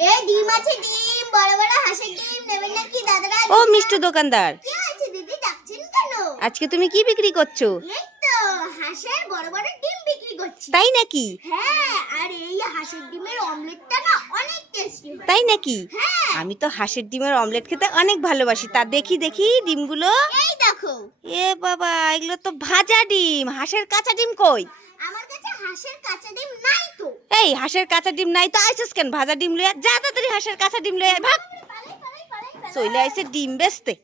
এ ডিম আছে ডিম বড় বড় হাঁসের ডিম নেবেন নাকি দাদারা? ও মিষ্টি দোকানদার। কি আছে দিদি ডাকছেন কেন? আজকে তুমি কি বিক্রি করছ? এই তো হাঁসের বড় বড় ডিম বিক্রি করছি। তাই নাকি? হ্যাঁ আর এই হাঁসের ডিমের অমলেটটা না অনেক টেস্টি হয়। তাই নাকি? হ্যাঁ। আমি তো হাঁসের ডিমের অমলেট খেতে অনেক ভালোবাসি। তা দেখি দেখি ডিমগুলো। এই দেখো। এ বাবা এগুলো তো ভাজা ডিম। হাঁসের কাঁচা ডিম কই? আমার কাছে হাঁসের কাঁচা ডিম নাই এই হাঁসের কাঁচা ডিম নাই তো আইসিস কেন? ভাজা ডিম লইয়া যা তাড়াতাড়ি হাঁসের কাঁচা ডিম লইয়া ভাগ। চলে আইসে ডিম বেচতে।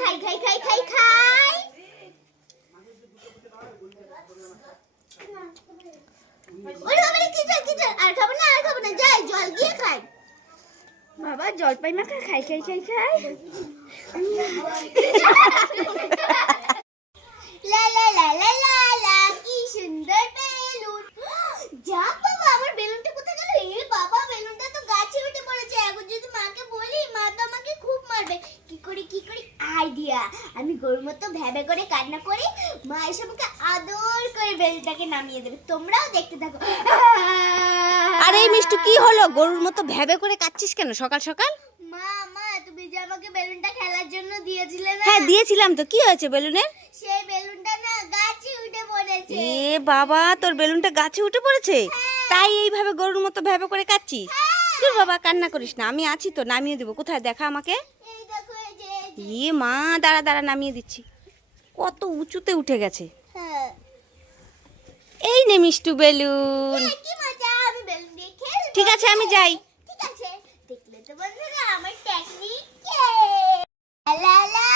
খাই খাই খাই খাই খাই। ওরে বাবা কি চল কি চল আর খাব না, আর খাব না, যাই, জল দিয়ে খাই। বাবা জলপাই মাখা খাই খাই খাই। খাই কোথায় বাবা, বেলুনটা তো গাছে উঠে পড়েছে। এখন যদি মাকে বলি, মা তো আমাকে খুব মারবে। কি করি কি করি? আইডিয়া। আমি গরুর মতো ভ্যাবে করে কান্না করি মা এসে আমাকে আদর করে বেলুনটাকে নামিয়ে দেবে। তোমরাও দেখতে থাকো। আরে এই মিষ্টু কি হলো? গরুর মতো ভ্যাবে করে কাচ্ছিস কেন সকাল সকাল? মা মা তুমি যে আমাকে বেলুনটা খেলার জন্য দিয়েছিলে না? হ্যাঁ দিয়েছিলাম তো। কি হয়েছে বেলুনের? সেই বেলুনটা না গাছে উঠে পড়েছে। এ বাবা তোর বেলুনটা গাছে উঠে পড়েছে? তাই এইভাবে গরুর মতো ভ্যাবে করে কাচ্ছিস? তোর বাবা কান্না করিস না। আমি আছি তো নামিয়ে দেবো। কোথায়? দেখা আমাকে। ইয়ে মা দাঁড়া দাঁড়া নামিয়ে দিচ্ছি। কত উঁচুতে উঠে গেছে। হ্যাঁ। এই নে মিষ্টু বেলুন এ, কি মজা আমি বেলুন দিয়ে খেলব ঠিক আছে আমি যাই। ঠিক আছে। দেখলে তো বন্ধুরা আমার টেকনিক লা লা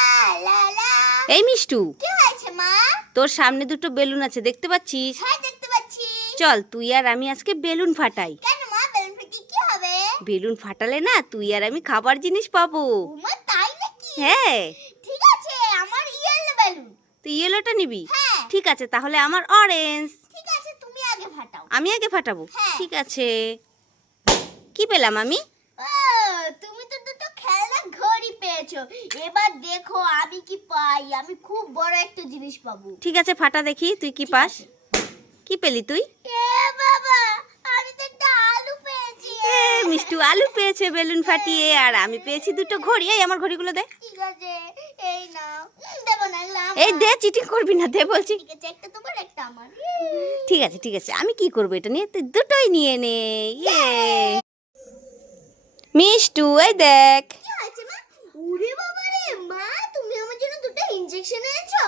লা লা। এই মিষ্টু কি হয়েছে মা? তোর সামনে দুটো বেলুন আছে দেখতে পাচ্ছিস? হ্যাঁ দেখতে পাচ্ছি। চল তুই আর আমি আজকে বেলুন ফাটাই। কেন মা? বেলুন ফেটে কি হবে? বেলুন ফাটালে না তুই আর আমি খাবার জিনিস পাবো। উমা তাই নাকি? হ্যাঁ। ঠিক আছে আমার ইয়েলো বেলুন। তুই ইয়েলোটা নিবি? হ্যাঁ। ঠিক আছে তাহলে আমার অরেঞ্জ ঠিক আছে তুমি আগে ফাটাও। আমি আগে ফাটাবো? হ্যাঁ। ঠিক আছে। কি পেলাম আমি? ও তুমি তো দুটো খেলনা ঘড়ি পেয়েছ। এবার দেখো আমি কি পাই। আমি খুব বড় একটা জিনিস পাবো। ঠিক আছে ফাটা দেখি তুই কি পাস? কি পেলি তুই? এ বাবা আমি তো একটা আলু পেয়েছি। এ মিষ্টু আলু পেয়েছে বেলুন ফাটিয়ে আর আমি পেয়েছি দুটো ঘড়ি। এই আমার ঘড়িগুলো দে। ঠিক আছে এই নাও। দেবো না এই দে চিটিং করবি না দে বলছি। ঠিক আছে একটা তোমার একটা আমার। ঠিক আছে ঠিক আছে। আমি কি করব এটা নিয়ে? তুই দুটোই নিয়ে নে। ইয়ে। মিষ্টু এই দেখ। মা ওরে বাবা রে মা তুমি আমার জন্য দুটো ইনজেকশন এনেছো?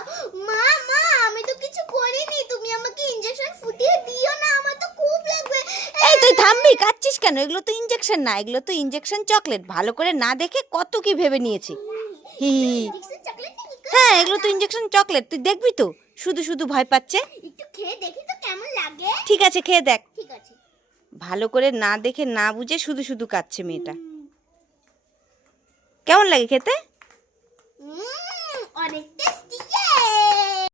মা মা আমি তো কিছু করিনি তুমি আমাকে ইনজেকশন ফুটিয়ে দিও না আমার তো খুব লাগবে। এই তুই থামবি কাচ্ছিস কেন? এগুলো তো ইঞ্জেকশন না এগুলো তো ইঞ্জেকশন চকলেট ভালো করে না দেখে কত কি ভেবে নিয়েছি। হি। ইনজেকশন? হ্যাঁ এগুলো তো ইঞ্জেকশন চকলেট তুই দেখবি তো? শুধু শুধু ভয় পাচ্ছে? একটু খেয়ে দেখি তো কেমন লাগে। ঠিক আছে খেয়ে দেখ। ভালো করে না দেখে না বুঝে শুধু শুধু কাচ্ছে মেয়েটা। কেমন লাগে খেতে? অনেকটা